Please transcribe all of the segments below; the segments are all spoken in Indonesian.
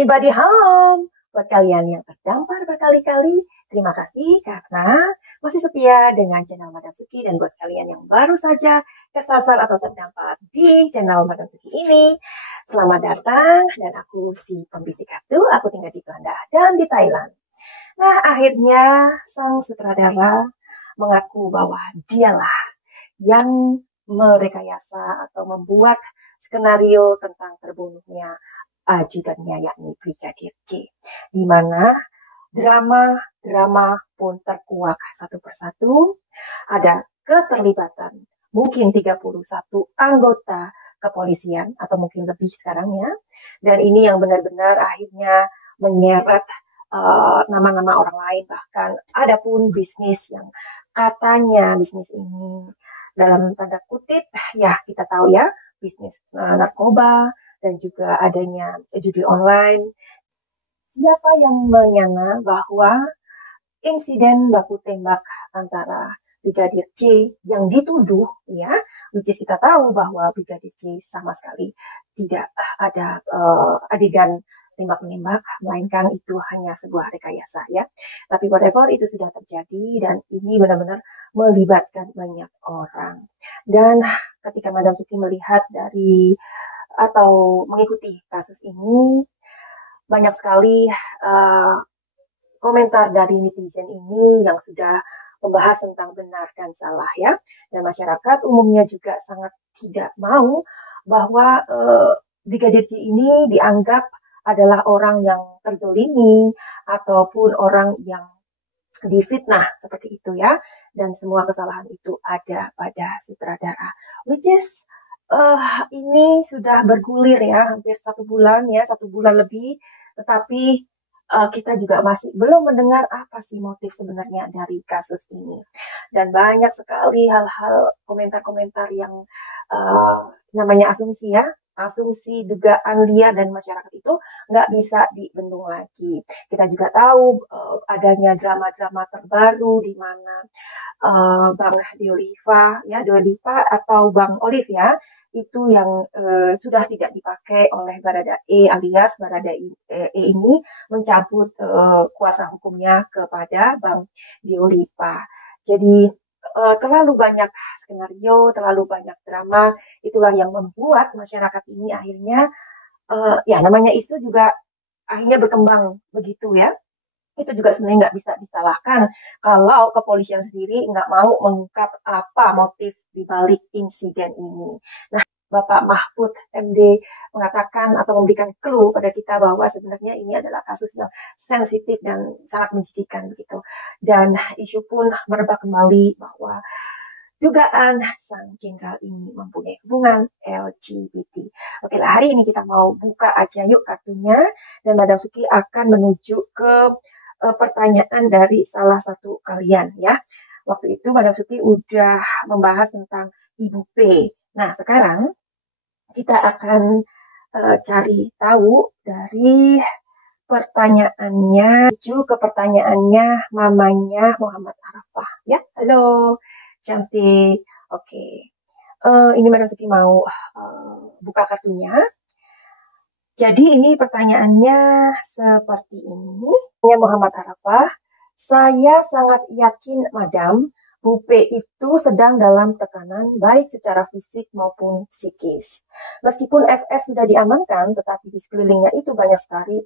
anybody home? Buat kalian yang terdampar berkali-kali, terima kasih karena masih setia dengan channel Madam Suki. Dan buat kalian yang baru saja kesasar atau terdampar di channel Madam Suki ini, selamat datang. Dan aku si pembisik kartu, aku tinggal di Belanda dan di Thailand. Nah, akhirnya sang sutradara mengaku bahwa dialah yang merekayasa atau membuat skenario tentang terbunuhnya ajudannya, yakni Brigadir J, di mana drama pun terkuak satu persatu. Ada keterlibatan mungkin 31 anggota kepolisian atau mungkin lebih sekarang ya, dan ini yang benar-benar akhirnya menyeret nama-nama orang lain. Bahkan ada pun bisnis yang katanya bisnis ini dalam tanda kutip ya, kita tahu ya, bisnis narkoba dan juga adanya judi online. Siapa yang menyangka bahwa insiden baku tembak antara Brigadir J yang dituduh ya, which is kita tahu bahwa Brigadir J sama sekali tidak ada adegan tembak-menembak, melainkan itu hanya sebuah rekayasa ya. Tapi whatever, itu sudah terjadi dan ini benar-benar melibatkan banyak orang. Dan ketika Madam Suki melihat dari atau mengikuti kasus ini, banyak sekali komentar dari netizen ini yang sudah membahas tentang benar dan salah ya. Dan masyarakat umumnya juga sangat tidak mau bahwa Brigadir J ini dianggap adalah orang yang terzolimi ataupun orang yang difitnah seperti itu ya. Dan semua kesalahan itu ada pada sutradara, which is ini sudah bergulir ya, hampir 1 bulan ya, 1 bulan lebih, tetapi kita juga masih belum mendengar apa sih motif sebenarnya dari kasus ini. Dan banyak sekali hal-hal komentar-komentar yang namanya asumsi ya, asumsi, dugaan liar dan masyarakat itu nggak bisa dibendung lagi. Kita juga tahu adanya drama-drama terbaru di mana Bang Deoliva ya, Deoliva atau Bang Olive ya, itu yang sudah tidak dipakai oleh Baradae alias Baradae ini mencabut kuasa hukumnya kepada Bang Deoliva. Jadi terlalu banyak skenario, terlalu banyak drama, itulah yang membuat masyarakat ini akhirnya ya namanya isu juga akhirnya berkembang begitu ya. Itu juga sebenarnya nggak bisa disalahkan kalau kepolisian sendiri nggak mau mengungkap apa motif dibalik insiden ini. Nah, Bapak Mahfud MD mengatakan atau memberikan clue pada kita bahwa sebenarnya ini adalah kasus yang sensitif dan sangat menjijikan begitu. Dan isu pun merebak kembali bahwa dugaan sang jenderal ini mempunyai hubungan LGBT. Oke lah, hari ini kita mau buka aja yuk kartunya, dan Madam Suki akan menuju ke pertanyaan dari salah satu kalian ya. Waktu itu Madam Suki udah membahas tentang Ibu P. Nah, sekarang kita akan cari tahu dari pertanyaannya, menuju ke pertanyaannya mamanya Muhammad Arafah ya. Halo, cantik. Oke. Ini Madam Suki mau buka kartunya. Jadi ini pertanyaannya seperti ini. Muhammad Arafah, saya sangat yakin Madam, Bu P itu sedang dalam tekanan baik secara fisik maupun psikis. Meskipun FS sudah diamankan, tetapi di sekelilingnya itu banyak sekali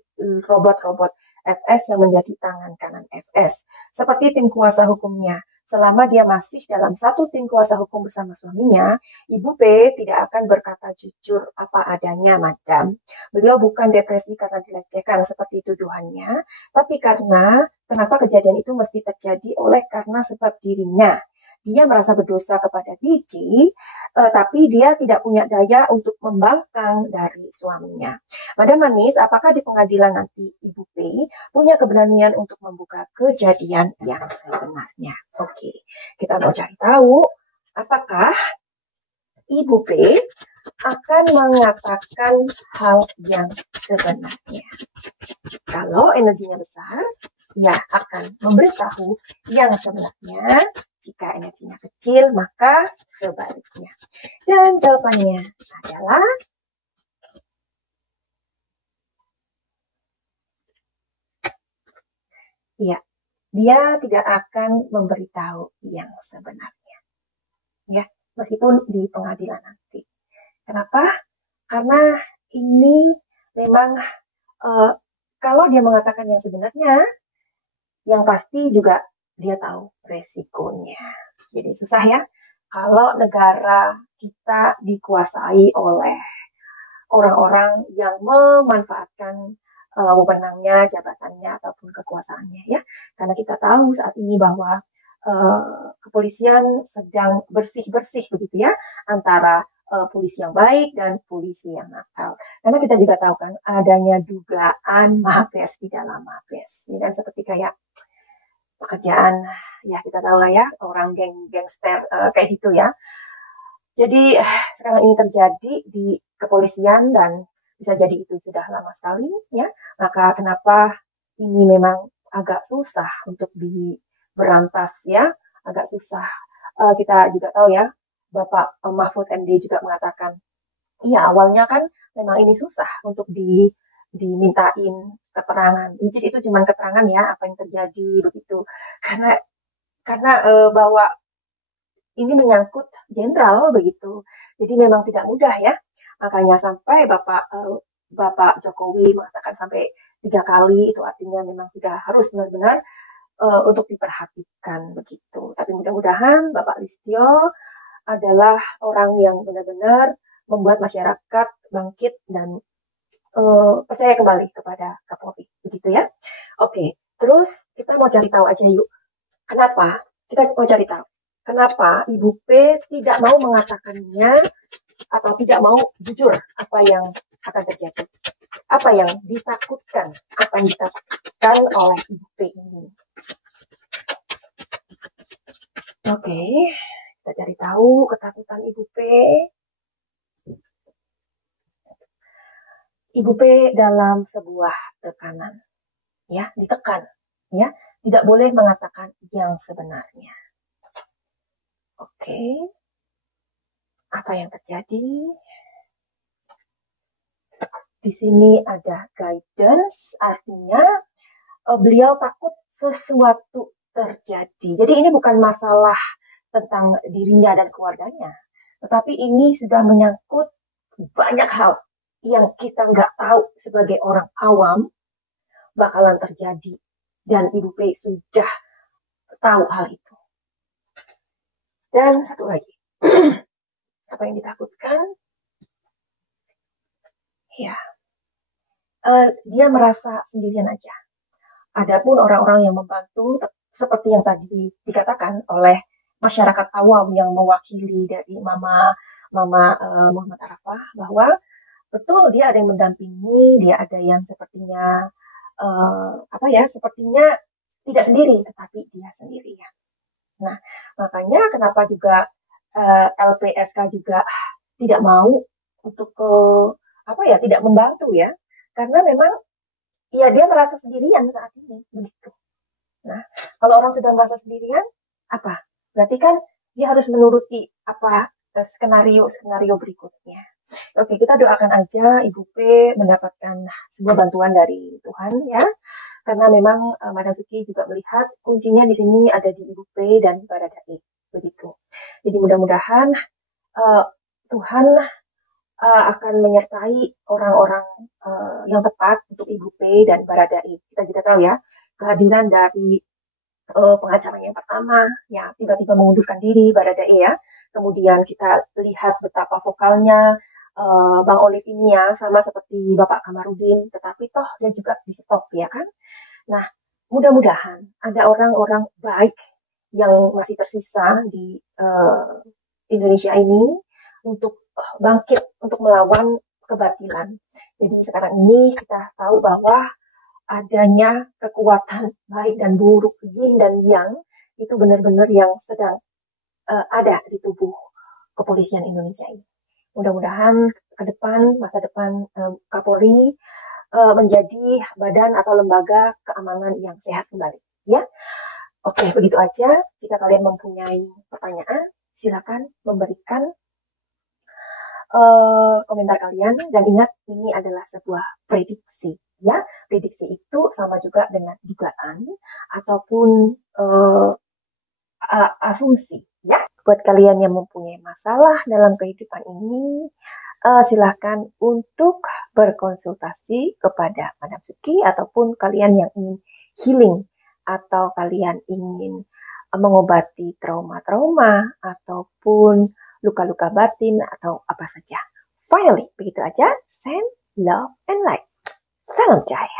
robot-robot FS yang menjadi tangan kanan FS. Seperti tim kuasa hukumnya. Selama dia masih dalam satu tim kuasa hukum bersama suaminya, Ibu P tidak akan berkata jujur apa adanya, Madam. Beliau bukan depresi karena dilecehkan seperti tuduhannya, tapi karena kenapa kejadian itu mesti terjadi karena sebab dirinya. Dia merasa berdosa kepada Biji, tapi dia tidak punya daya untuk membangkang dari suaminya. Madam Manis, apakah di pengadilan nanti Ibu P punya keberanian untuk membuka kejadian yang sebenarnya? Oke, kita mau cari tahu apakah Ibu P akan mengatakan hal yang sebenarnya. Kalau energinya besar, ia akan memberitahu yang sebenarnya. Jika energinya kecil, maka sebaliknya. Dan jawabannya adalah Ya, dia tidak akan memberitahu yang sebenarnya. Ya, meskipun di pengadilan nanti. Kenapa? Karena ini memang kalau dia mengatakan yang sebenarnya, yang pasti juga dia tahu resikonya. Jadi susah ya kalau negara kita dikuasai oleh orang-orang yang memanfaatkan wewenangnya, jabatannya, ataupun kekuasaannya ya. Karena kita tahu saat ini bahwa kepolisian sedang bersih-bersih begitu ya antara polisi yang baik dan polisi yang nakal. Karena kita juga tahu kan adanya dugaan mabes di dalam mabes. Ini kan seperti kayak pekerjaan ya kita tahu lah ya orang gangster kayak gitu ya. Jadi sekarang ini terjadi di kepolisian dan bisa jadi itu sudah lama sekali ya. Maka kenapa ini memang agak susah untuk diberantas ya, agak susah. Kita juga tahu ya, Bapak Mahfud MD juga mengatakan, iya awalnya kan memang ini susah untuk dimintain keterangan. Which is itu cuma keterangan ya apa yang terjadi begitu. Karena bahwa ini menyangkut jenderal begitu. Jadi memang tidak mudah ya. Makanya sampai Bapak Jokowi mengatakan sampai 3 kali itu artinya memang sudah harus benar-benar untuk diperhatikan begitu. Tapi mudah-mudahan Bapak Listio adalah orang yang benar-benar membuat masyarakat bangkit dan percaya kembali kepada Kapolri begitu ya. Oke, terus kita mau cari tahu aja yuk. Kenapa? Kita mau cari tahu. Kenapa Ibu P tidak mau mengatakannya atau tidak mau jujur apa yang akan terjadi? Apa yang ditakutkan? Apa yang ditakutkan oleh Ibu P ini? Oke, kita cari tahu ketakutan Ibu P. Ibu P dalam sebuah tekanan, ya, ditekan, ya, tidak boleh mengatakan yang sebenarnya. Oke, apa yang terjadi? Di sini ada guidance, artinya beliau takut sesuatu terjadi. Jadi ini bukan masalah tentang dirinya dan keluarganya, tetapi ini sudah menyangkut banyak hal yang kita nggak tahu sebagai orang awam bakalan terjadi. Dan Ibu P sudah tahu hal itu. Dan satu lagi, apa yang ditakutkan? Ya, dia merasa sendirian aja. Adapun orang-orang yang membantu, seperti yang tadi dikatakan oleh masyarakat awam yang mewakili dari Mama Muhammad Arafah, bahwa betul dia ada yang mendampingi, dia ada yang sepertinya sepertinya tidak sendiri, tetapi dia sendirian. Nah, makanya kenapa juga LPSK juga tidak mau untuk tidak membantu ya, karena memang ya dia merasa sendirian saat ini begitu. Nah, kalau orang sudah merasa sendirian, apa? Berarti kan dia harus menuruti apa skenario berikutnya. Oke, kita doakan aja Ibu P mendapatkan sebuah bantuan dari Tuhan ya. Karena memang Madam Suki juga melihat kuncinya di sini ada di Ibu P dan Baradae begitu. Jadi mudah-mudahan Tuhan akan menyertai orang-orang yang tepat untuk Ibu P dan Baradae. Kita juga tahu ya kehadiran dari pengacara yang pertama ya tiba-tiba mengundurkan diri Baradae ya. Kemudian kita lihat betapa vokalnya Bang Olive ini ya sama seperti Bapak Kamarudin, tetapi toh dia juga di stop ya kan. Nah, mudah-mudahan ada orang-orang baik yang masih tersisa di Indonesia ini untuk bangkit untuk melawan kebatilan. Jadi sekarang ini kita tahu bahwa adanya kekuatan baik dan buruk, yin dan yang itu benar-benar yang sedang ada di tubuh kepolisian Indonesia ini. Mudah-mudahan ke depan, masa depan Kapolri menjadi badan atau lembaga keamanan yang sehat kembali. Ya, oke, begitu aja. Jika kalian mempunyai pertanyaan, silakan memberikan komentar kalian. Dan ingat, ini adalah sebuah prediksi Ya, prediksi itu sama juga dengan dugaan ataupun asumsi. Ya, buat kalian yang mempunyai masalah dalam kehidupan ini, silahkan untuk berkonsultasi kepada Madam Suki ataupun kalian yang ingin healing atau kalian ingin mengobati trauma-trauma ataupun luka-luka batin atau apa saja. Finally, begitu aja. Send love and light. Salam Jaya.